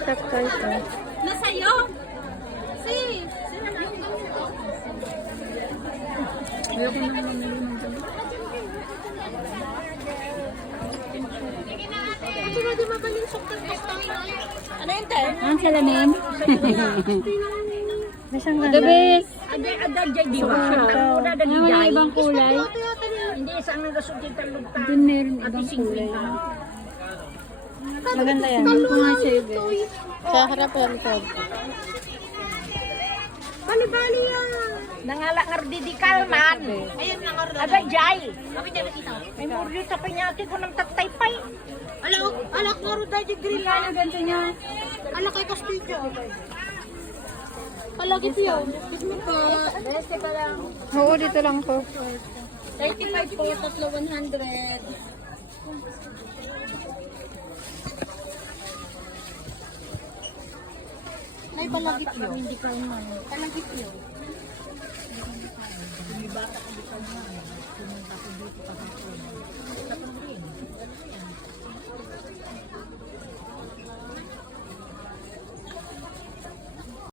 TikTok ko ito. Nasa'yo? Si. Ayoko na na mabalinsok ng Ano yun, Ter? Ang salamin. Masang ganda. The best. Ada, ada dyan, di ba? Ang Ano mga ibang kulay? Hindi, isang nagasugin ng lugta. Doon meron ibang kulay. Maganda yan. Ito bes. Sa harap yan, likod. Bali-bali yan. Nangala nga di kalman. Ayun lang nga Ada jay. Kami din nakita. May murli sa pinyati ko ng tataypay. Alo, alak nga ro dahil grill. Ano ganito niya? Alak kay Castillo. Palagi piyo. Excuse me po. Beste pa lang. Oo, dito lang to. 35 po, tatlo 100. Ay, palagip yun. Hindi ka naman. Palagip yun.